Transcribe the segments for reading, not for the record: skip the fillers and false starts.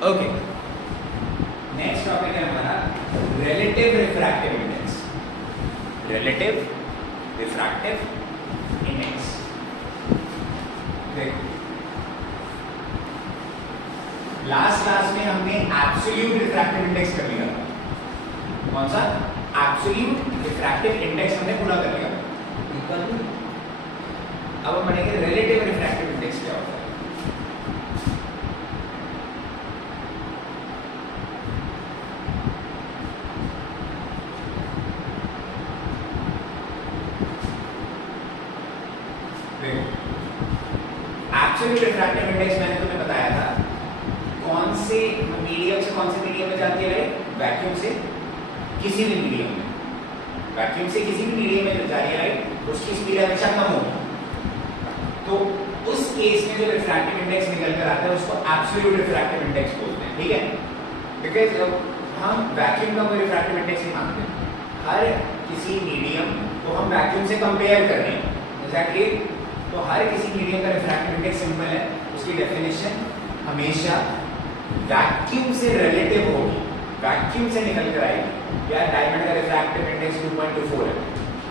Okay, next topic है हमारा relative refractive index. Relative refractive index, देखो लास्ट क्लास में हमने एब्सोल्यूट रिफ्रैक्टिव इंडेक्स कर लिया था। कौन सा? एब्सोल्यूट रिफ्रैक्टिव इंडेक्स हमने पूरा कर लिया। इक्वल टू, अब हम पढ़ेंगे रिलेटिव रिफ्रैक्टिव इंडेक्स क्या होता है। एब्सोल्यूट रिफ्रैक्टिव इंडेक्स मैंने तुम्हें बताया था कौन से मीडियम से कौन से मीडियम में जाती है, वैक्यूम से किसी भी मीडियम में, वैक्यूम से किसी भी मीडियम में जा रही है राइट, उसकी स्पीड हमेशा कम होगी। तो उस केस में जो रिफ्रैक्टिव इंडेक्स निकल कर आता है उसको एब्सोल्यूट रिफ्रैक्टिव इंडेक्स बोलते हैं, ठीक है। बिकॉज हम वैक्यूम का कोई रिफ्रैक्टिव इंडेक्स नहीं मानते, हर किसी मीडियम को हम वैक्यूम से कंपेयर कर रहे हैं एग्जैक्टली। तो हर किसी मीडियम का रिफ्रैक्टिव इंडेक्स सिंपल है, उसकी डेफिनेशन हमेशा वैक्यूम से रिलेटिव होगी, वैक्यूम से निकल कर आएगी। या डायमंड का रिफ्रैक्टिव इंडेक्स 2.24 है,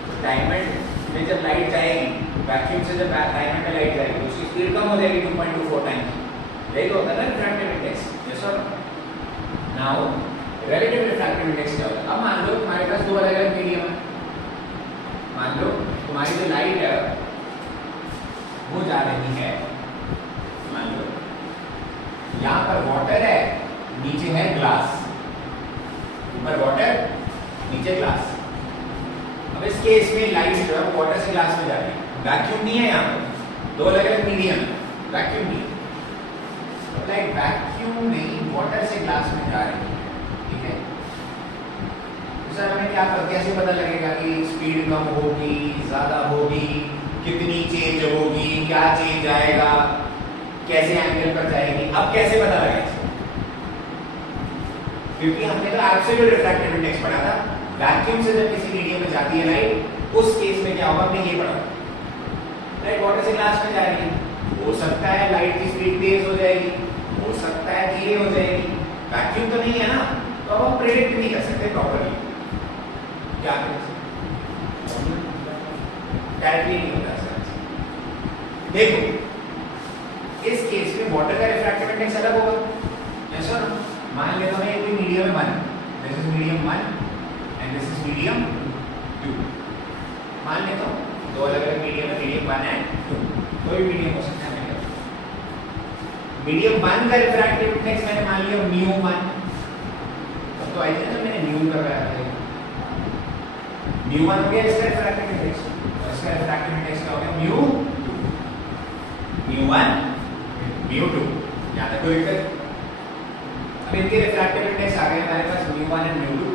तो डायमंड में जब लाइट जाएगी वैक्यूम से, जब डायमंड में लाइट जाएगी उसकी स्पीड कम हो जाएगी 2.24 टाइम्स। यही होता है ना रिफ्रैक्टिव इंडेक्स। यस और नाउ रिलेटिव रिफ्रैक्टिव इंडेक्स क्या होता है? अब मान लो तुम्हारे पास दो अलग अलग मीडियम है, मान लो तुम्हारी जो लाइट है वो जा रही है, मान लो यहाँ पर वाटर है, नीचे है ग्लास, ऊपर वाटर नीचे ग्लास। अब इस केस में लाइट जो है वो वाटर से ग्लास में जा रही है, वैक्यूम नहीं है यहाँ पर, दो अलग अलग मीडियम है, वैक्यूम नहीं है। लाइट वैक्यूम नहीं वाटर से ग्लास में जा रही है, ठीक है। तो सर हमें क्या कैसे पता लगेगा कि स्पीड कम होगी ज्यादा होगी, कितनी चेंज होगी, क्या चेंज आएगा, कैसे एंगल पर जाएगी? अब कैसे पता लगेगा? क्योंकि हमने तो एब्सोल्यूट रिफ्रैक्टिव इंडेक्स पढ़ा था, वैक्यूम से जब किसी मीडियम में जाती है लाइट, उस केस में क्या होगा हमने ये पढ़ा। लाइट वाटर से ग्लास में जा रही है, हो सकता है लाइट की स्पीड तेज हो जाएगी, हो सकता है धीरे हो जाएगी, वैक्यूम तो नहीं है ना, तो अब हम प्रेडिक्ट नहीं कर सकते प्रॉपर्ली। क्या कर सकते? डायरेक्टली नहीं होता सर। देखो इस केस में वाटर का रिफ्रैक्टिव इंडेक्स अलग होगा, यस और नो। मान लेता हूं ये कोई मीडियम है 1, this is medium 1 and this is medium 2। मान लेता हूं दो अलग अलग मीडियम है, मीडियम 1 एंड 2, कोई मीडियम हो सकता है। मीडियम 1 का रिफ्रैक्टिव इंडेक्स मैंने मान लिया μ1, तो आई थिंक मैंने म्यू लगाया था, μ1 हो गया इसका रिफ्रैक्टिव इंडेक्स, इसका रिफ्रैक्टिव इंडेक्स क्या हो गया μ2, μ1 μ2। यहां तक कोई दिक्कत? अब इनके रिफ्रैक्टिव इंडेक्स आ गए हमारे पास μ1 एंड μ2।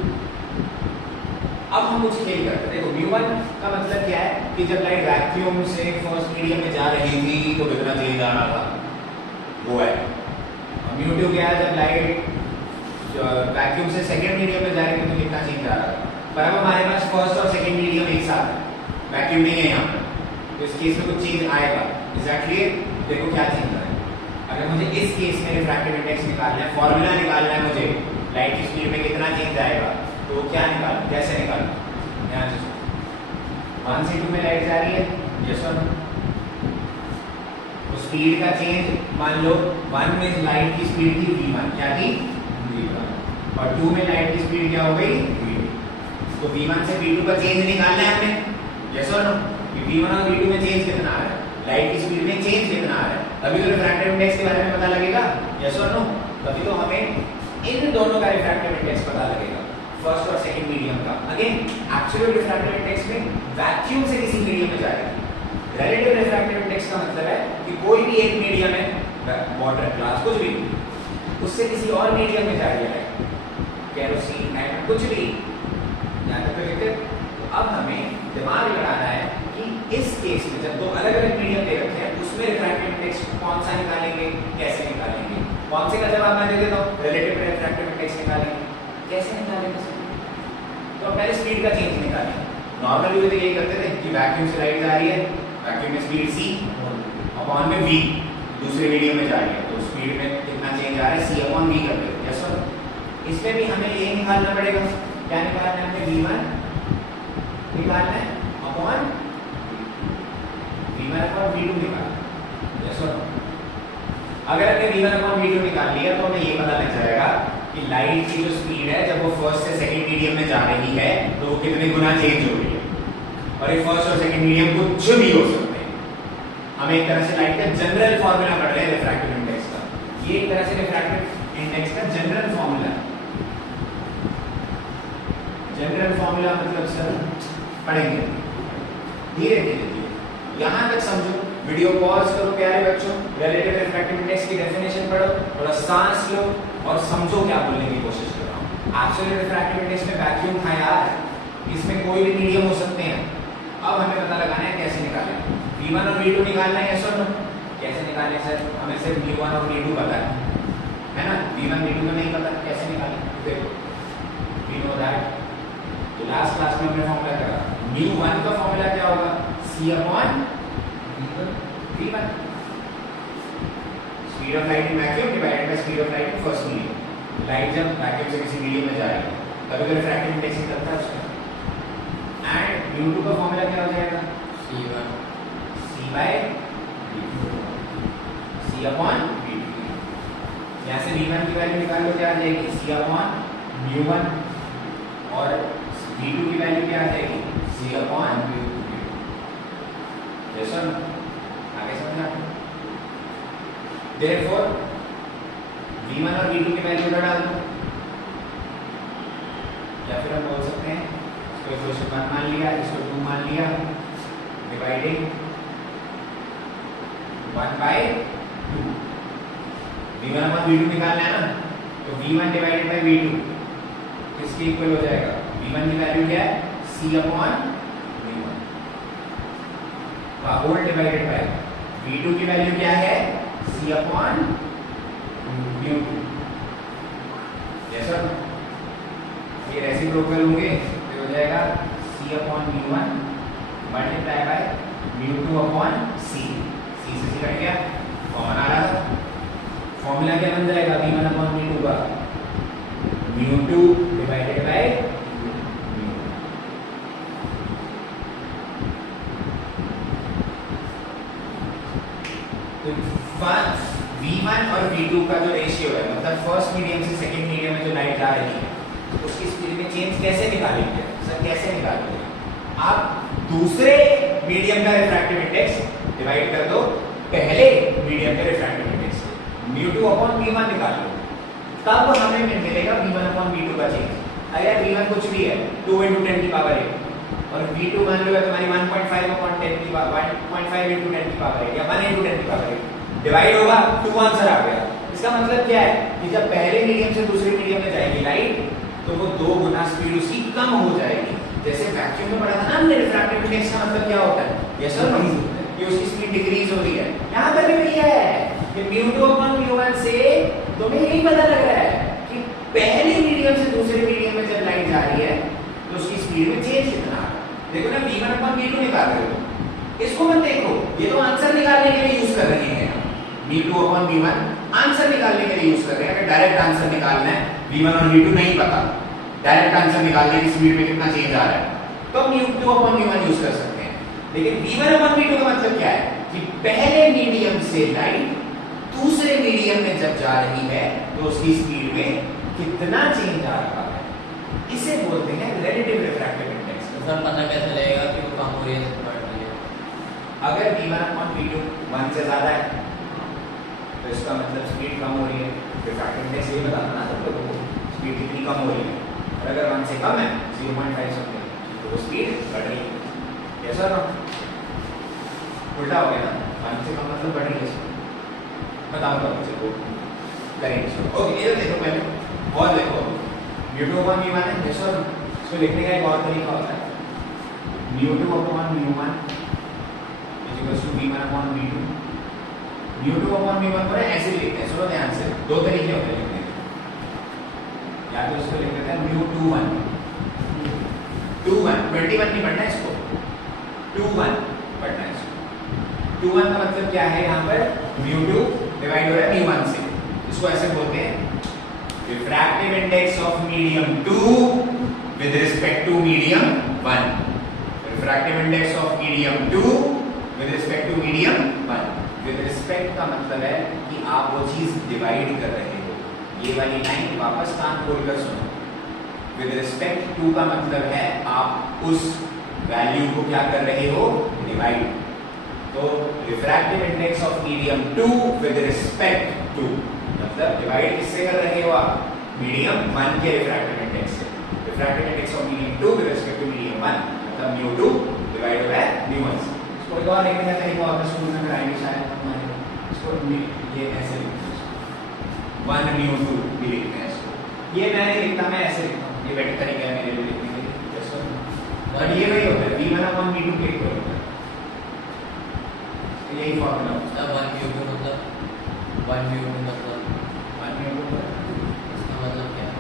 अब हम कुछ खेल करते हैं। देखो μ1 का मतलब क्या है कि जब लाइट वैक्यूम से फर्स्ट मीडियम में जा रही थी तो कितना चेंज आ रहा था, वो है। और μ2 क्या है, जब लाइट वैक्यूम से सेकंड मीडियम में जा रही थी तो कितना चेंज आ रहा था। पर अब हमारे पास फर्स्ट और सेकंड मीडियम एक साथ है, वैक्यूम नहीं है यहाँ पर, तो इस केस में कुछ चेंज आएगा। एग्जैक्टली देखो क्या चेंज आ रहा है। अगर मुझे इस केस में रिफ्रैक्टिव इंडेक्स निकालना है, फॉर्मूला निकालना है मुझे, लाइट की स्पीड में कितना चेंज आएगा, तो क्या निकालूं, कैसे निकालूं? यहाँ से 1 से 2 में लाइट जा रही है, यस और नो। तो स्पीड का चेंज मान लो 1 में लाइट की स्पीड थी v1, क्या थी v1, और 2 में लाइट की स्पीड क्या हो गई v2। तो v1 से v2 का चेंज निकालना है हमें, यस और नो। v1 और v2 में चेंज कितना आ रहा है, लाइट की स्पीड में चेंज कितना आ रहा है, तभी तो रिफ्रैक्टिव इंडेक्स के बारे में पता लगेगा, यस और नो। तभी तो हमें इन दोनों का रिफ्रैक्टिव इंडेक्स पता लगेगा, फर्स्ट और सेकंड मीडियम का। अगेन एब्सोल्यूट रिफ्रैक्टिव इंडेक्स में वैक्यूम से किसी मीडियम में जा रही है। रिलेटिव रिफ्रैक्टिव इंडेक्स का मतलब है कि कोई भी एक मीडियम है, वाटर ग्लास कुछ भी, उससे किसी और मीडियम में जा रही है, केरोसिन डायमंड कुछ भी, यहाँ तक कोई दिक्कत? तो अब हमें दिमाग लगाना है कि इस केस में जब दो अलग अलग मीडियम दे रखे हैं उसमें रिफ्रैक्टिव इंडेक्स कौन सा निकालेंगे, कैसे निकालेंगे? कौन से का जवाब मैं दे देता हूँ, रिलेटिव रिफ्रैक्टिव इंडेक्स निकालेंगे। कैसे निकालेंगे? तो पहले स्पीड का चेंज निकालेंगे। नॉर्मली तो यही करते थे कि वैक्यूम से लाइट जा रही है, वैक्यूम में स्पीड c अपॉन में v, दूसरे मीडियम में जा रही है तो स्पीड में कितना चेंज आ रहा है सी अपॉन वी कर दो। यस और इसमें भी हमें ये निकालना पड़ेगा, क्या निकालना है हमें, v1 निकालना है अपॉन v1 अपॉन v2 निकालना। यस और अगर हमने v1 अपॉन v2 निकाल लिया तो हमें ये पता लग जाएगा कि लाइट की जो स्पीड है जब वो फर्स्ट से सेकंड मीडियम में जा रही है तो वो कितने गुना चेंज हो रही है। और ये फर्स्ट और सेकंड मीडियम कुछ भी हो सकते हैं। हम एक तरह से लाइट का जनरल फार्मूला पढ़ रहे हैं रिफ्रैक्टिव इंडेक्स का। ये एक तरह से रिफ्रैक्टिव इंडेक्स का जनरल फार्मूला है। जनरल फार्मूला मतलब सर पढ़ेंगे धीरे धीरे, यहां तक समझो। वीडियो पॉज करो प्यारे बच्चों, रिलेटिव रिफ्रैक्टिव इंडेक्स की डेफिनेशन पढ़ो, थोड़ा सांस लो और समझो क्या बोलने की कोशिश कर रहा हूं। एब्सोल्यूट रिफ्रैक्टिव इंडेक्स में वैक्यूम था यार, इसमें कोई भी मीडियम हो सकते हैं। अब हमें पता लगाना है कैसे निकालें, v1 और v2 निकालना है। यस और नो, कैसे निकालें सर, हमें सिर्फ v1 और v2 पता है ना, v1 v2 तो नहीं पता, कैसे निकालें। देखो वी नो दैट, तो लास्ट क्लास में हमने फॉर्मूला करा, μ1 का फॉर्मूला क्या होगा, c upon v1, speed of light in vacuum divided by speed of light in first medium. Light जब वैक्यूम से किसी मीडियम में जा रही है तभी तो रिफ्रैक्टिव इंडेक्स निकलता है उसका। एंड v2 का फॉर्मूला क्या हो जाएगा, c bye c upon v2। यहाँ से v1 की वैल्यू निकाल लो, क्या आ जाएगी, c अपॉन μ1, और v2 की वैल्यू क्या आ जाएगी, c अपॉन v2। जैसा आगे समझना। Therefore v1 और v2 की वैल्यू उधर डाल दो, या फिर हम बोल सकते हैं इसको इक्वेशन 1 मान लिया, इसको 2 मान लिया, dividing 1 bye 2। v1 upon v2 निकालना है ना, तो v1 डिवाइडेड बाय v2 किसके इक्वल हो जाएगा, v1 की वैल्यू क्या है, c अपॉन v1 का होल डिवाइडेड बाय v2 की वैल्यू क्या है, c अपॉन v2। जैसा ये रेसिप्रोकल होंगे तो हो जाएगा c upon v1 multiply by v2 upon c। c से c कट गया, कॉमन आ रहा था। फॉर्मूला क्या बन जाएगा, v1 अपॉन v2 का v2 डिवाइडेड बाय v1 और v2 का जो रेशियो है, मतलब फर्स्ट मीडियम से सेकंड मीडियम में जो लाइट जा रही है उसकी स्पीड में चेंज कैसे निकालेंगे सर, कैसे निकालेंगे, आप दूसरे मीडियम का रिफ्रैक्टिव इंडेक्स डिवाइड कर दो पहले मीडियम के रिफ्रैक्टिव इंडेक्स से, μ2 अपॉन v1 निकाल लो, तब हमें मिलेगा v1 अपॉन v2 का चेंज। अगर v1 कुछ भी है 2 × 10 की पावर 8 और v2 मान लो है तुम्हारी 1.5 अपॉन 10 की पावर 1.5 × 10 की पावर 8 या 1 × 10 की पावर 8 डिवाइड होगा, 2 आंसर आ गया। इसका मतलब क्या है कि जब पहले मीडियम से दूसरे मीडियम में जाएगी लाइट तो वो 2 गुना स्पीड उसकी कम हो जाएगी। जैसे वैक्यूम में पढ़ा था ना हमने, रिफ्रैक्टिव इंडेक्स का मतलब क्या होता है, यस और नो, कि उसकी स्पीड डिक्रीज हो रही है। यहाँ पर भी भैया है कि μ2 अपॉन μ1 से तुम्हें यही पता लग रहा है कि पहले मीडियम से दूसरे मीडियम में जब लाइट जा रही है तो उसकी स्पीड में चेंज कितना आ रहा है। देखो ना v1 अपॉन v2 निकाल रहे हो, इसको मत देखो, ये तो आंसर निकालने के लिए यूज कर रहे हैं हम। v2 अपॉन v1 आंसर निकालने के लिए यूज कर रहे हैं। अगर डायरेक्ट आंसर निकालना है, v1 और v2 नहीं पता, डायरेक्ट आंसर निकालने की स्पीड में कितना चेंज आ रहा है, तो हम μ2 अपॉन v1 यूज कर सकते हैं। लेकिन v1 अपॉन v2 का मतलब क्या है कि पहले मीडियम से लाइट दूसरे मीडियम में जब जा रही है तो उसकी स्पीड में कितना चेंज आ रहा है, इसे बोलते हैं रिलेटिव रिफ्रैक्टिव इंडेक्स। तो सर पता कैसे लगेगा कि वो कम हो रही है, अगर v1 अपॉन v2 1 से ज्यादा है तो इसका मतलब स्पीड कम हो रही है। रिफ्रैक्टिव इंडेक्स ये बताता ना सब लोगों को स्पीड कितनी कम हो रही है, और अगर 1 से कम है 0.5 समथिंग तो वो स्पीड बढ़ रही है। कैसा ना उल्टा हो गया ना, 1 से कम मतलब बढ़ रही है। बताऊंगा मुझे वो करेंगे इसको। ओके ये देखो पहले और देखो μ2 अपॉन μ1 है, जैसा इसको लिखने का एक और तरीका होता है, μ2 upon μ1 v1 upon v2। μ2 upon v1 को ऐसे लिखते हैं, सुनो ध्यान से, दो तरीके होते हैं लिखने के। या तो इसको लिख देते हैं μ21 21 नहीं पढ़ना है इसको, 21 पढ़ना है इसको। 21 का मतलब क्या है, यहाँ पर μ2 डिवाइड हो रहा है μ1 से, इसको ऐसे बोलते हैं refractive index of medium 2 with respect to medium 1। Refractive index of medium 2 with respect to medium 1। With respect का मतलब है कि आप वो चीज डिवाइड कर रहे हो। ये वाली लाइन वापस कान खोलकर सुनो। विद रिस्पेक्ट टू का मतलब है आप उस वैल्यू को क्या कर रहे हो, डिवाइड। तो refractive index of medium 2 with respect to मतलब डिवाइड किससे कर रहे हो आप, मीडियम 1 के रिफ्रैक्टिव इंडेक्स से। Refractive index of medium 2 with respect to medium 1 मतलब mu2 डिवाइडेड बाय mu1। इसको एक और लिखने का तरीका आपने स्कूल में कराएंगे शायद हमारे। इसको ये ऐसे लिखते हैं 1 mu2 भी लिखते हैं इसको। ये मैं नहीं लिखता, मैं ऐसे लिखता हूँ, ये बेटर तरीका है मेरे लिए लिखने के लिए। बट ये वही होता है v1 upon v2 के इक्वल होता है। यही फॉर्मूला होता है। 1 mu2 मतलब 1 mu2 मतलब 1 mu2 इसका मतलब क्या है?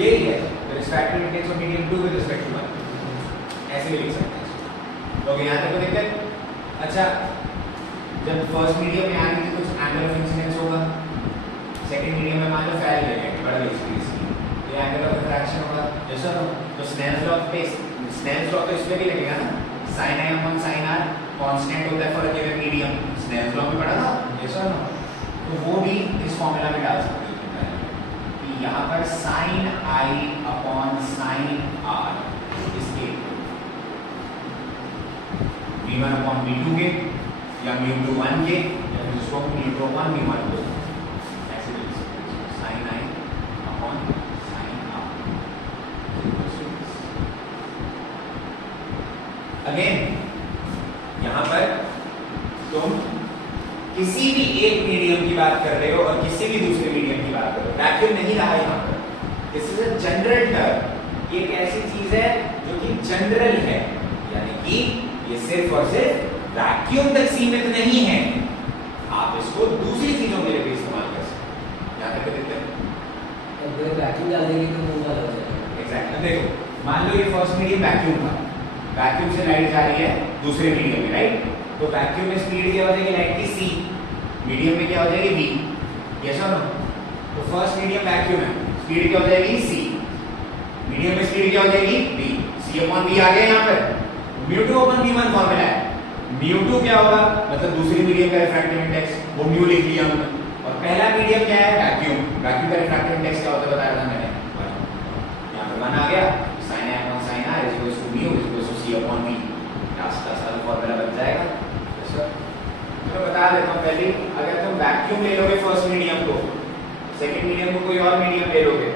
यही है refractive index of medium 2 with respect to 1। ऐसे भी लिख सकते हैं। तो यहाँ तक तो दिक्कत। अच्छा, जब फर्स्ट मीडियम में आगे कुछ एंगल ऑफ इंसिडेंस होगा, सेकंड मीडियम में मान लो फेल लेंगे, बढ़ गई स्पीड इसकी, ये एंगल ऑफ रिफ्रैक्शन होगा। जैसा तो स्नेल्स लॉ पे स्नेल्स लॉ तो इसमें भी लगेगा ना, sin i upon sin r constant होता है for a given medium. Snell's law में पढ़ा था, जैसा ना, तो वो भी इस फॉर्मूला में डाल सकते हो कि यहाँ पर sin i upon sin r इसके v1 upon v2 के या mu2 1 के या जिसको mu2 upon v1 को ऐसे लिख सकते हैं sin i upon sin r। Again यहाँ पर तुम किसी भी एक मीडियम की बात कर रहे हो और किसी भी दूसरे मीडियम की बात कर रहे हो, वैक्यूम नहीं रहा यहाँ पर। This is a general term. ये एक ऐसी चीज है जो कि जनरल है, यानी कि ये सिर्फ और सिर्फ वैक्यूम तक सीमित नहीं है, आप इसको दूसरी चीजों के लिए भी इस्तेमाल कर सकते हैं। यहाँ तक देखते हैं अगर वैक्यूम डाल देंगे तो वो अलग हो जाएगा। एग्जैक्टली। देखो मान लो ये फर्स्ट मीडियम वैक्यूम था, वैक्यूम से लाइट जा रही है दूसरे मीडियम में, राइट? तो वैक्यूम में स्पीड क्या हो जाएगी लाइट की c, मीडियम में क्या हो जाएगी v। यस और नो? तो फर्स्ट मीडियम वैक्यूम है, स्पीड क्या हो जाएगी c, मीडियम में स्पीड क्या हो जाएगी v। c अपॉन v आ गया यहाँ पर, mu2 अपॉन v1 फॉर्मूला है। mu2 क्या होगा, मतलब दूसरी मीडियम का रिफ्रैक्टिव इंडेक्स, वो mu लिख लिया हमने। और पहला मीडियम क्या है, वैक्यूम। वैक्यूम का रिफ्रैक्टिव इंडेक्स क्या होता है बताया था मैंने, यहाँ पर 1 आ गया, sin i upon sin r is equals to mu is equals to c upon v। Last का सारा फॉर्मूला बन जाएगा। मैं बता देता हूँ पहले, अगर तुम वैक्यूम ले लोगे फर्स्ट मीडियम को, सेकंड मीडियम को कोई और मीडियम ले लोगे,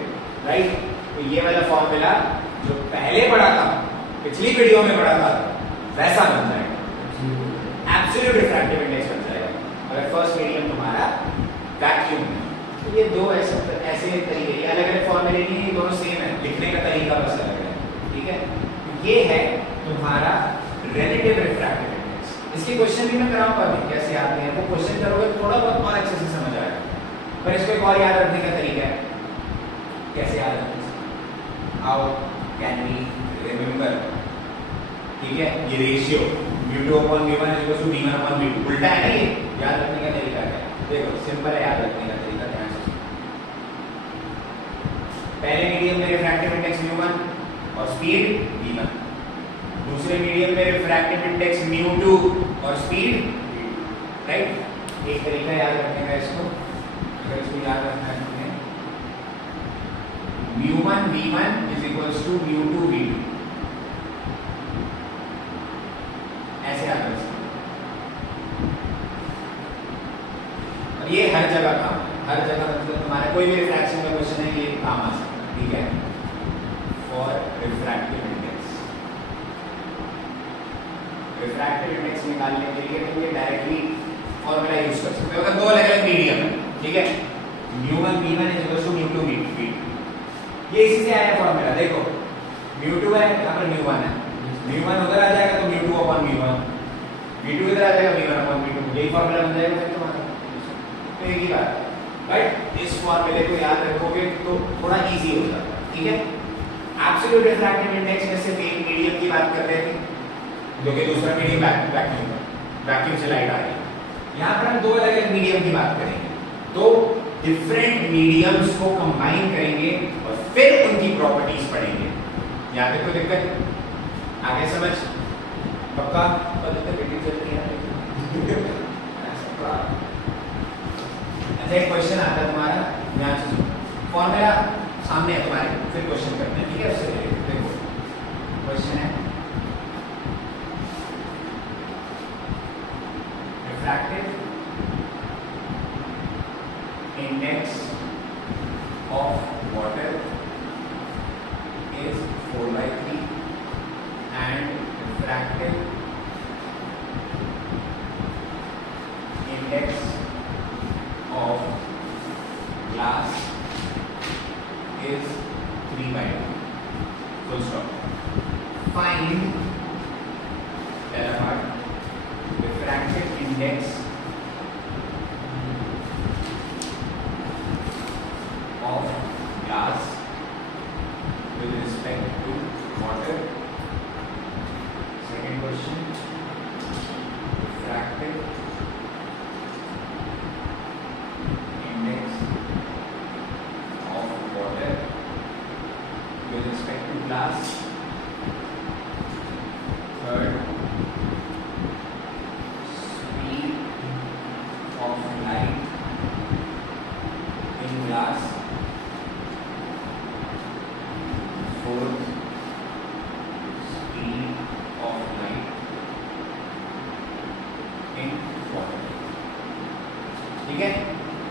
राइट? तो ये वाला फॉर्मूला जो पहले पढ़ा था, पिछली वीडियो में पढ़ा था, वैसा बन जाएगा, एब्सोल्यूट रिफ्रैक्टिव इंडेक्स बन जाएगा अगर फर्स्ट मीडियम तुम्हारा वैक्यूम है। तो ये दो ऐसे तरीके, ये अलग अलग फॉर्मूले नहीं, ये दोनों सेम है, लिखने का तरीका बस अलग है, ठीक है? ये है तुम्हारा रिलेटिव रिफ्रैक्टिव इंडेक्स। इसके क्वेश्चन भी मैं कराऊंगा अभी कैसे आते हैं, वो क्वेश्चन करोगे तो थोड़ा बहुत और अच्छे से समझ आएगा। पर इसको एक और याद रखने का तरीका है, कैसे याद रखते हैं, हाउ कैन वी रिमेंबर, ठीक है? ये ratio mu2 upon v1 is equal to v1 upon v2, उल्टा है ना, ये याद रखने का तरीका है। देखो सिंपल है याद रखने का तरीका, ध्यान से। पहले मीडियम में रिफ्रैक्टिव इंडेक्स mu1 और स्पीड v1, दूसरे मीडियम में रिफ्रैक्टिव इंडेक्स mu2 और स्पीड, राइट? एक तरीका याद रखने का इसको, अगर इसको याद रखना है हमें, mu1 v1 is equals to mu2 v2, ऐसे याद रख सकते। और ये हर जगह काम है, हर जगह, मतलब तुम्हारा कोई भी रिफ्रैक्शन का क्वेश्चन है, ये काम आ सकता है, ठीक है? For refractive index, refractive index निकालने के लिए तुम ये डायरेक्टली फॉर्मूला यूज कर सकते हो। अगर दो अलग अलग मीडियम है, ठीक है, mu1 v1 is equals to mu2 v2, ये इसी से आया फॉर्मूला। देखो mu2 है, यहाँ पर mu1 है, v1 उधर आ जाएगा तो mu2 upon v1, v2 इधर आ जाएगा v1 upon v2, यही फॉर्मूला बन जाएगा फिर तुम्हारा। तो एक ही बात है, राइट? इस फॉर्मूले को याद रखोगे तो थोड़ा इजी हो जाता है, ठीक है? एब्सोल्यूट रिफ्रैक्टिव इंडेक्स में सिर्फ एक मीडियम की बात कर रहे थे, जो कि दूसरा मीडियम वैक्यूम से लाइट आ रही है। यहाँ पर हम दो अलग अलग मीडियम की बात करेंगे। तो डिफरेंट मीडियम्स को कंबाइन करेंगे और फिर उनकी प्रॉपर्टीज पढ़ेंगे। यहाँ तक कोई दिक्कत? आगे समझ? पक्का? और दिक्कत बेटी चलती है। अच्छा एक क्वेश्चन आता है तुम्हारा, ध्यान से सुनो। फॉर्मूला सामने है तुम्हारे, फिर क्वेश्चन करते हैं, ठीक है? उससे देखो क्वेश्चन है refractive index of water is 4/3 and refractive index of glass is 3/2. Full stop. Find पहला part refractive index of glass with respect to water. Second question, refractive index of water with respect to glass. Third, speed of light in glass. Fourth, speed of light in water. ठीक है?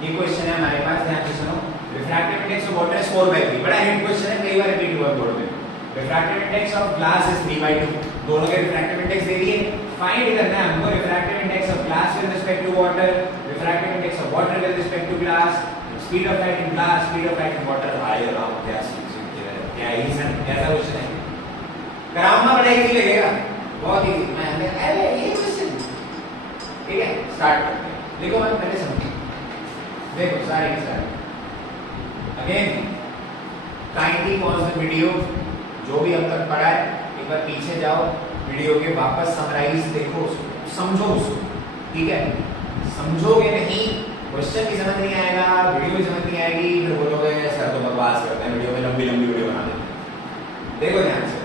ये question है हमारे पास, ध्यान से सुनो। Refractive index of water is 4/3। बड़ा hit question है, कई बार रिपीट हुआ बोर्ड में। Refractive index of glass is 3/2। दोनों के रिफ्रैक्टिव इंडेक्स दे दिए, फाइंड करना है हमको refractive index of glass with respect to water, refractive index of water with respect to glass, speed of light in glass, speed of light in water. आए राम क्या क्या ही सर, ऐसा क्वेश्चन है। कराऊंगा, बड़ा इजी लगेगा, बहुत इजी। मैं अरे ये क्वेश्चन, ठीक है? स्टार्ट करते हैं। देखो मैं पहले समझो, देखो सारे के सारे again kindly pause the video. जो भी अब तक पढ़ा है एक बार पीछे जाओ वीडियो के, वापस समराइज देखो उसको, समझो उसको, ठीक है? समझोगे नहीं, क्वेश्चन भी समझ नहीं आएगा, वीडियो भी समझ नहीं आएगी, फिर बोलोगे सर तो बकवास करते हैं, वीडियो में लंबी लंबी वीडियो बना देते हैं। देखो ध्यान से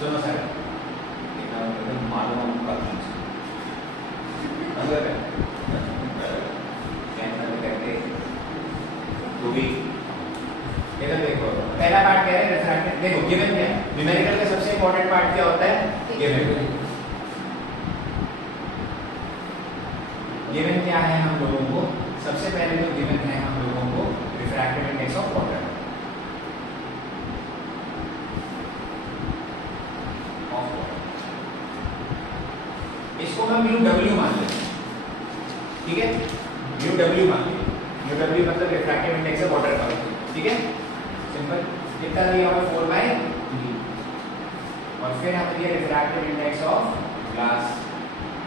सुनो सर, एकदम मालूम का अंदर करके तो भी इधर देखो। पहला पार्ट क्या है? रिफ्रैक्टिव। देखो गिवन क्या है? न्यूमेरिकल का सबसे इंपॉर्टेंट पार्ट क्या होता है? गिवन। गिवन क्या है हम लोगों को? सबसे पहले तो गिवन है हम लोगों को रिफ्रैक्टिव इंडेक्स ऑफ वाटर। इसको हम म्यू डब्ल्यू मान लेते हैं, ठीक है? म्यू डब्ल्यू मान लेते हैं। म्यू डब्ल्यू मतलब रिफ्रैक्टिव इंडेक्स ऑफ वाटर का, ठीक है? सिंपल। कितना दिया हुआ? 4/3 और फिर हम दिया रिफ्रैक्टिव इंडेक्स ऑफ ग्लास।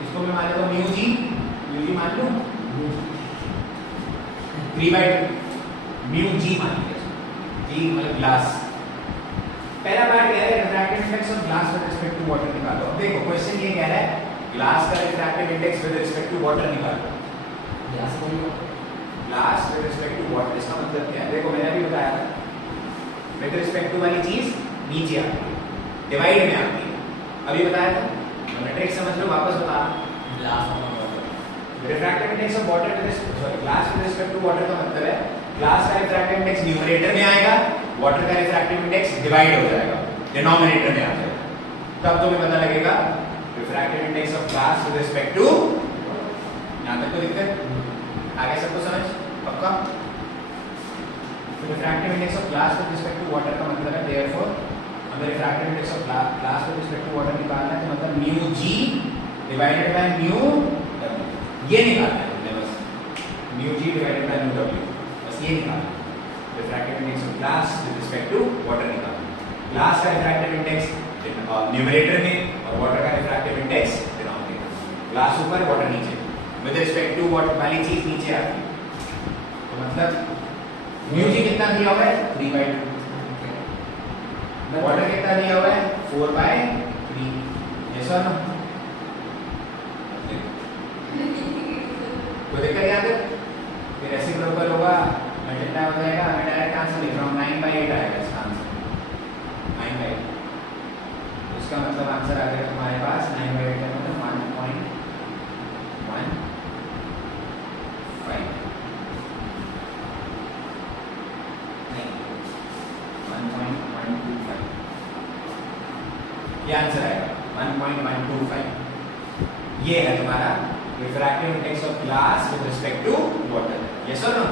इसको मैं मान लेता हूँ म्यू जी मान लूं, 3/2 म्यू जी मान लिया, जी मतलब ग्लास। पहला पार्ट कह रहा है refractive index of glass with respect to water निकालो। अब देखो क्वेश्चन ये कह रहा है ग्लास का refractive index with respect to water निकालो। Glass with respect to water, इसका मतलब क्या है? देखो मैंने अभी बताया था, विद रिस्पेक्ट टू वाली चीज नीचे आती है, डिवाइड में आती है। अभी बताया था, मैट्रिक्स समझ लो, वापस बता। Glass of water, refractive index of water with sorry glass with respect to water का मतलब है ग्लास का रिफ्रैक्टिव इंडेक्स न्यूमरेटर में आएगा, वाटर का रिफ्रैक्टिव इंडेक्स डिवाइड हो जाएगा, डिनोमिनेटर में आ जाएगा। तब तुम्हें पता लगेगा refractive index of glass with respect to. यहां तक कोई दिक्कत? आगे सबको समझ? पक्का? Refractive index of glass with respect to water का मतलब है देयरफॉर हमें refractive index of glass with respect to water निकालना है, तो मतलब mu G divided by mu W, ये निकालना है हमने बस। Mu G divided by mu W, बस ये निकालना है। Refractive index of glass with respect to water निकालना। ग्लास का रिफ्रैक्टिव इंडेक्स न्यूमरेटर में और वाटर का रिफ्रैक्टिव इंडेक्स डिनोमिनेटर। ग्लास ऊपर, वाटर नीचे, विद रिस्पेक्ट टू वाटर वाली चीज नीचे आती है, तो मतलब म्यू जी कितना दिया हुआ है? 3/2। वाटर कितना दिया हुआ है? 4/3। यस और नो? कोई दिक्कत यहाँ तक? फिर रेसिप्रोकल होगा, मल्टीप्लाई हो जाएगा, हमें डायरेक्ट आंसर लिख रहा हूँ 9/8 आएगा इसका आंसर 9/8। उसका मतलब आंसर आ जाएगा तुम्हारे पास 9/8 का मतलब 1.15 नहीं 1.125 ये आंसर आएगा 1.125। ये है तुम्हारा refractive index of glass with respect to water. Yes और नो?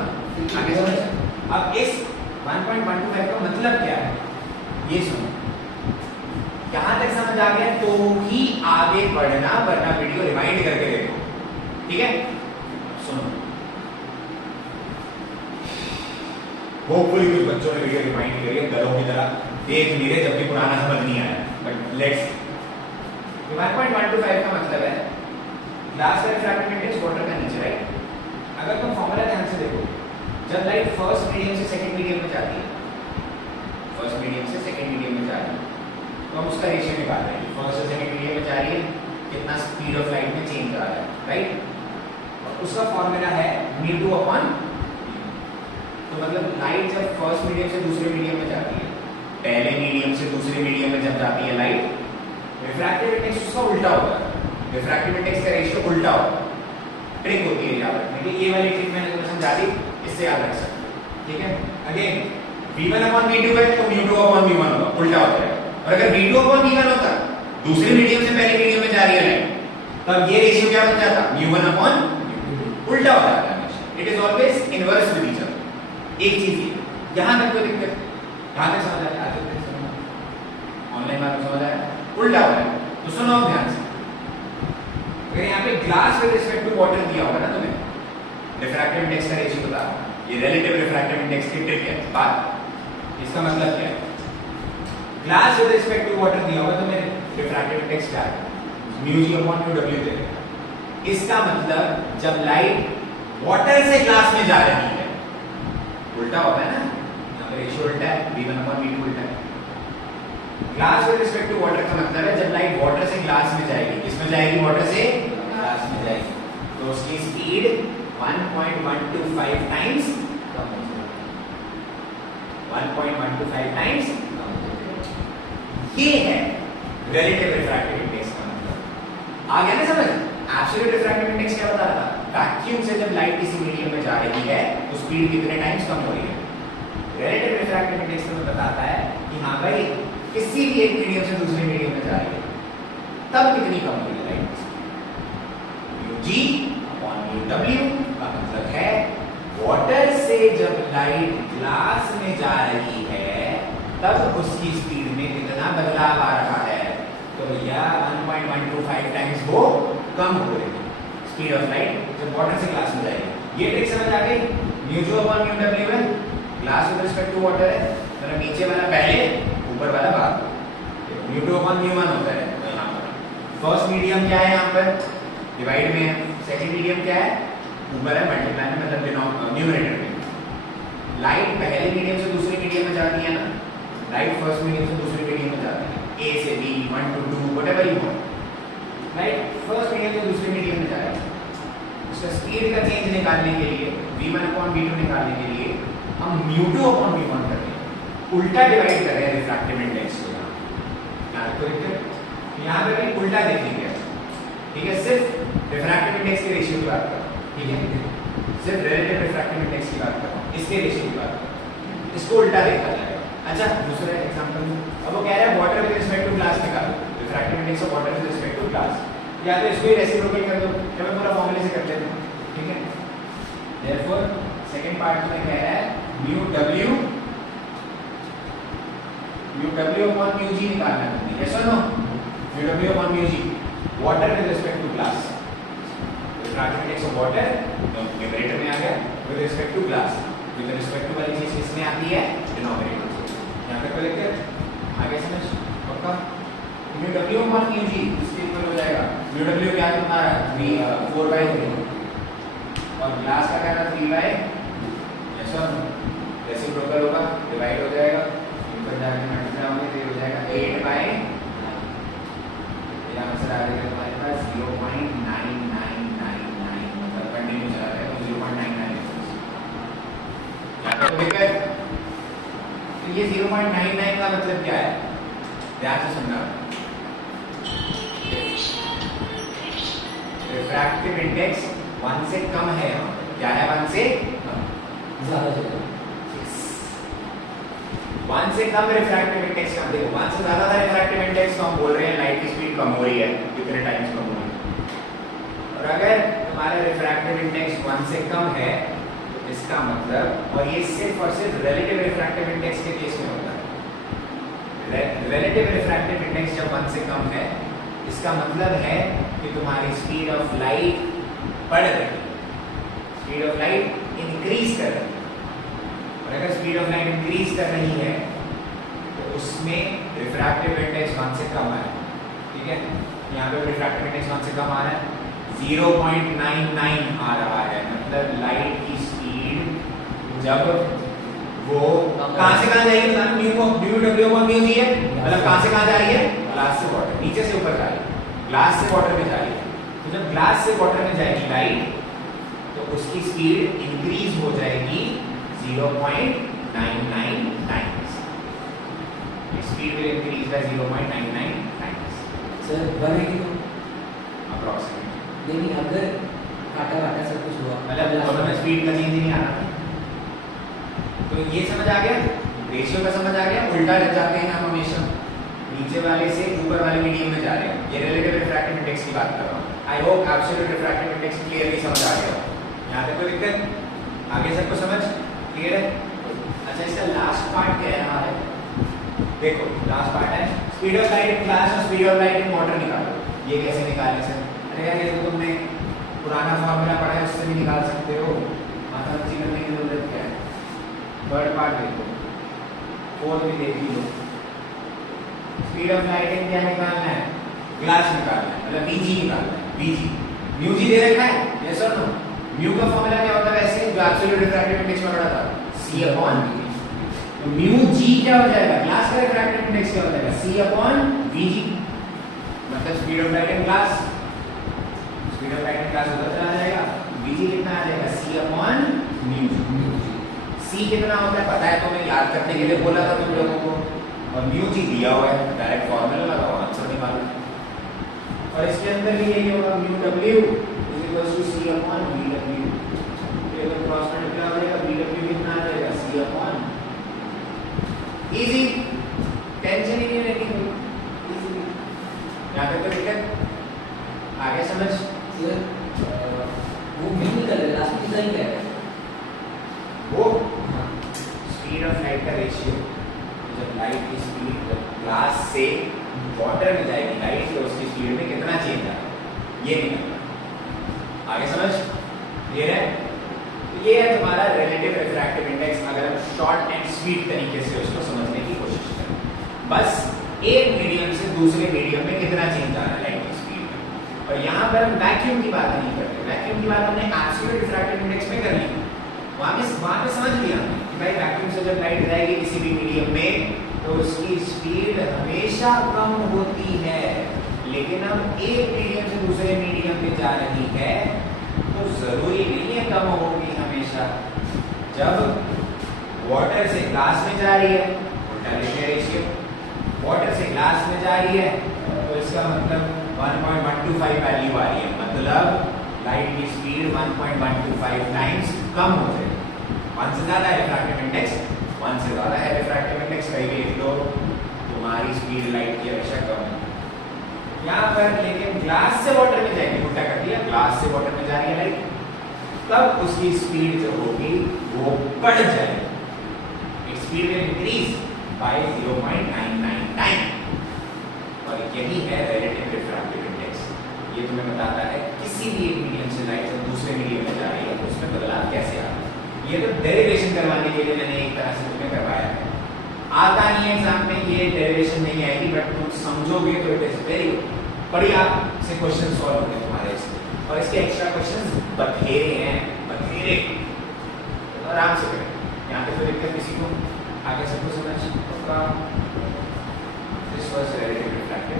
आगे समझ। अब इस 1.125 का मतलब क्या है ये सुनो, यहाँ तक समझ आ गया तो ही आगे बढ़ना, वरना वीडियो रिवाइंड करके देखो, ठीक है? सुनो, होपफुली कुछ बच्चों ने वीडियो रिवाइंड करी है गलों की तरह, देख नहीं रहे जबकि पुराना समझ नहीं आया, बट लेट्स 1.125 का मतलब है ग्लास का रिफ्रैक्टिव इंडेक्स वाटर का नीचे, राइट? अगर तुम फॉर्मूला ध्यान से देखो, जब लाइट फर्स्ट मीडियम से सेकंड मीडियम में जाती है, फर्स्ट मीडियम से सेकंड मीडियम में जा रही है, तो हम उसका रेशियो निकाल रहे हैं। फर्स्ट से सेकंड मीडियम में जा रही है, कितना स्पीड ऑफ लाइट में चेंज आ रहा है, राइट? और उसका फॉर्मूला है μ2/, तो मतलब लाइट जब फर्स्ट मीडियम से दूसरे मीडियम में जाती है, पहले मीडियम से दूसरे मीडियम में जब जाती है लाइट, रिफ्रैक्टिव इंडेक्स उसका उल्टा होगा, रिफ्रैक्टिव इंडेक्स का रेशियो उल्टा होगा। ट्रिक होती है याद रखने की, ये वाली ट्रिक मैंने तुम्हें समझा दी, इससे याद रख सकते हो, ठीक है? अगेन v1/v2 है तो μ2/v1 होगा, उल्टा हो जाएगा। और अगर v2/v1 होता, दूसरे मीडियम से पहले मीडियम में जा रही है लाइट, तब ये रेशियो क्या बन जाता? μ1/, उल्टा हो जाता है। It is always inverse with each other. एक चीज ये, यहां तक कोई दिक्कत, यहां तक समझ आया? ऑनलाइन बात समझ आया? उल्टा हो रहा है तो सुनो ध्यान से, अगर यहाँ पे glass with respect to water दिया होगा ना तुम्हें, रिफ्रैक्टिव इंडेक्स का रेशियो बता, ये रिलेटिव रिफ्रैक्टिव इंडेक्स की ट्रिक है बात। इसका मतलब क्या है? Glass with respect to water दिया होगा तो मेरे रिफ्रैक्टिव इंडेक्स क्या है? μg/μw दे देगा। इसका मतलब जब लाइट वाटर से ग्लास में जा रही है, उल्टा होता है ना, यहाँ पे रेशियो उल्टा है, v1/v2 उल्टा है। Glass with respect to water का मतलब है जब लाइट वाटर से ग्लास में जाएगी, किसमें जाएगी? वाटर से ग्लास में जाएगी, तो उसकी स्पीड 1.125 टाइम्स कम हो जाएगी, 1.125 टाइम्स कम हो जाएगी। ये है रिलेटिव रिफ्रैक्टिव इंडेक्स का मतलब। आ गया ना समझ? एब्सोल्यूट रिफ्रैक्टिव इंडेक्स क्या बता रहा था? वैक्यूम से जब लाइट किसी मीडियम में जा रही है तो स्पीड कितने टाइम्स कम हो रही है। रिलेटिव रिफ्रैक्टिव इंडेक्स हमें बताता है कि हाँ भाई किसी भी एक मीडियम से दूसरे मीडियम में जा रही है तब कितनी कम हो रही है लाइट। μg/μw का मतलब है वाटर से जब लाइट ग्लास में जा रही है तब उसकी स्पीड में कितना बदलाव आ रहा है, तो भैया 1.125 टाइम्स वो कम हो रही है स्पीड ऑफ लाइट जब वाटर से ग्लास में जाएगी। ये ट्रिक समझ आ गई? μg/μw है, glass with respect to water है, मतलब नीचे वाला पहले ऊपर वाला बाद। μ2/μ1 होता है, तो यहाँ पर फर्स्ट मीडियम क्या है, यहाँ पर डिवाइड में है, सेकंड मीडियम क्या है, ऊपर है, मल्टीप्लाई में, मतलब न्यूमरेटर में। लाइट पहले मीडियम से दूसरे मीडियम में जाती है ना, लाइट फर्स्ट मीडियम से दूसरे मीडियम में जाती है, ए से B, 1 to 2 whatever you want. Light first medium से दूसरे मीडियम में जा रही है, उसका स्पीड का चेंज निकालने के लिए, v1/v2 निकालने के लिए हम μ2/v1 कर रहे हैं, उल्टा डिवाइड कर रहे हैं रिफ्रैक्टिव इंडेक्स को। यहाँ तो यहाँ पे भी उल्टा देखेंगे, ठीक है? सिर्फ रिफ्रैक्टिव इंडेक्स के रेशियो की बात कर रहा हूँ, ठीक है? सिर्फ रिलेटिव रिफ्रैक्टिव इंडेक्स की बात कर रहा हूँ, इसके रेशियो की बात कर रहा हूँ, इसको उल्टा देखा जाएगा। अच्छा दूसरा एग्जांपल, अब वो कह रहा है water with respect to glass निकालो, refractive index of water with respect to glass, या तो इसको ही रेसिप्रोकल कर दो, या मैं पूरा फॉर्मूले से कर लेता हूँ, ठीक है? देयरफॉर सेकंड पार्ट में कह रहा है μw/μg निकालना है, यस और no? μw/μg water with respect to glass, refractive index of water numerator में आ गया, with respect to glass, with respect to वाली चीज किसमें आती है? डिनोमिनेटर से। यहाँ तक लिखते हैं, आगे समझ पक्का? μw/μg इसके इक्वल हो जाएगा, μw क्या है तुम्हारा? 4/3 और ग्लास का क्या था? 3/, यस और नो? रेसिप्रोकल होगा, डिवाइड हो जाएगा, ऊपर जाके मल्टीप्लाई होंगे तो ये हो जाएगा 8/9। ये आंसर आ जाएगा तुम्हारे पास 0.9999, मतलब कंटिन्यू चला रहा है तो 0.99। तो ये 0.99 का मतलब क्या है, ध्यान से सुनना। रिफ्रैक्टिव इंडेक्स 1 से कम है, क्या है 1 से ज़्यादा चलेगा। 1 से कम रिफ्रैक्टिव इंडेक्स का, देखो 1 से ज्यादा था रिफ्रैक्टिव इंडेक्स तो हम बोल रहे हैं लाइट की स्पीड कम हो रही है, कितने टाइम्स कम हो रही है। और अगर तुम्हारा रिफ्रैक्टिव इंडेक्स 1 से कम है तो इसका मतलब, और ये सिर्फ और सिर्फ रिलेटिव रिफ्रैक्टिव इंडेक्स के केस में होता है। रिलेटिव रिफ्रैक्टिव इंडेक्स जब 1 से कम है, इसका मतलब है कि तुम्हारी स्पीड ऑफ लाइट बढ़ रही है, स्पीड ऑफ लाइट इंक्रीज कर रही है। और अगर स्पीड ऑफ लाइट इंक्रीज कर रही है तो उसमें रिफ्रैक्टिव इंडेक्स 1 से कम है, ठीक है। यहाँ पे रिफ्रैक्टिव इंडेक्स 1 से कम आ रहा है, 0.99 आ रहा है, मतलब लाइट की स्पीड जब वो कहाँ से कहाँ जाएगी, बताना म्यू को, म्यू डब्ल्यू को म्यू जी है, मतलब कहाँ से कहाँ जा रही है, ग्लास से वाटर, नीचे से ऊपर जा रही है, ग्लास से वाटर में जा रही है। तो जब ग्लास से वाटर में जाएगी लाइट तो उसकी स्पीड इंक्रीज हो जाएगी 0.99 times, speed will increase by 0.99 times sir बढ़ेगी तो अप्रॉक्सीमेट। लेकिन अगर काटा काटा सब कुछ हुआ, मतलब दोनों में स्पीड का चेंज नहीं आ रहा। तो ये समझ आ गया, रेशियो का समझ आ गया। उल्टा जब जाते हैं हम हमेशा नीचे वाले से ऊपर वाले मीडियम में जा रहे हैं, ये रिलेटिव रिफ्रैक्टिव इंडेक्स की बात कर रहा हूँ। I hope absolute refractive index clearly समझ आ गया, यहाँ तक कोई दिक्कत, आगे सबको समझ क्लियर है। अच्छा, इसका लास्ट पार्ट क्या है हमारे, देखो लास्ट पार्ट है speed of light in glass और speed of light in water निकालो। ये कैसे निकालने से, अरे यार ये तो तुमने पुराना फॉर्मूला पढ़ा है, उससे भी निकाल सकते हो, माथा पच्ची करने की जरूरत क्या है। थर्ड पार्ट देखो, फोर्थ भी देख लो। स्पीड ऑफ लाइट इन क्या निकालना है, ग्लास निकालना है, मतलब बीजी निकालना है, बीजी म्यू जी दे रखा है, यस और नो। म्यू का फॉर्मूला क्या होता है वैसे, जो एब्सोल्यूट रिफ्रैक्टिव इंडेक्स में पढ़ा था, c अपॉन तो म्यू जी क्या हो जाएगा, ग्लास का रिफ्रैक्टिव इंडेक्स क्या हो जाएगा, c अपॉन vg, मतलब speed of light in glass, speed of light in glass उधर चला जाएगा, vg कितना आ जाएगा, c अपॉन म्यू। c कितना होता है पता है, तो मैं याद करने के लिए बोला था तुम लोगों को, और म्यू जी दिया हुआ है, डायरेक्ट फॉर्मूला लगाओ आंसर निकालो। और इसके अंदर भी यही होगा, mu W is equal to C upon V W, ये अगर क्रॉस मल्टीप्लाई हो जाएगा, वी डब्ल्यू कितना आ जाएगा, सी अपॉन, इजी, टेंशन ही नहीं लेनी कोई, इजी। यहाँ तक कोई दिक्कत, आगे समझ। सर वो भी नहीं कर रहे, लास्ट में डिजाइन क्या है वो स्पीड ऑफ लाइट का रेशियो, जब लाइट की स्पीड ग्लास से वाटर में जाएगी लाइट, तो उसकी स्पीड में कितना चेंज आ रहा है ये निकलना। आगे समझ क्लियर है। तो ये है तुम्हारा रिलेटिव रिफ्रैक्टिव इंडेक्स, अगर हम शॉर्ट एंड स्वीट तरीके से उसको समझने की कोशिश करें, बस एक मीडियम से दूसरे मीडियम में कितना चेंज आ रहा है लाइट की स्पीड में। और यहाँ पर हम वैक्यूम की बात नहीं करते, वैक्यूम की बात हमने एब्सोल्यूट रिफ्रैक्टिव इंडेक्स में कर ली, वहाँ पे समझ लिया कि भाई वैक्यूम से जब लाइट जाएगी किसी भी मीडियम में तो उसकी स्पीड हमेशा कम होती है, लेकिन अब एक मीडियम से दूसरे मीडियम में जा रही है तो जरूरी नहीं है कम होगी हमेशा। जब वाटर से ग्लास में जा रही है, उल्टा रेशियो, वाटर से ग्लास में जा रही है तो इसका मतलब 1.125 वैल्यू आ रही है, मतलब लाइट की स्पीड 1.125 टाइम्स कम हो जाएगी। 1 से ज्यादा है रिफ्रैक्टिव इंडेक्स, 1 से ज्यादा है रिफ्रैक्टिव इंडेक्स, कहीं भी लिख दो तुम्हारी स्पीड लाइट की हमेशा कम है। यहाँ पर लेकिन ग्लास से वाटर में जाएगी, उल्टा कर दिया, ग्लास से वाटर में जा रही है लाइट, तब उसकी स्पीड जो होगी वो बढ़ जाएगी, its speed will increase by 0.99 time. और यही है रिलेटिव रिफ्रैक्टिव इंडेक्स, ये तुम्हें बताता है किसी भी एक मीडियम से लाइट जब दूसरे मीडियम में जा रही है तो उसमें बदलाव कैसे आता है। ये तो डेरिवेशन करवाने के लिए मैंने एक तरह से तुम्हें करवाया है, आता नहीं है एग्जाम में, ये डेरिवेशन नहीं आएगी, बट तुम समझोगे तो इट इज वेरी बढ़िया से क्वेश्चन सॉल्व होंगे तुम्हारे इसके, और इसके एक्स्ट्रा क्वेश्चंस बथेरे हैं, बथेरे, तो आराम से करें। यहाँ पे तो दिक्कत किसी को, आगे सबको समझ, दिस वाज रिलेटिव रिफ्रैक्टिव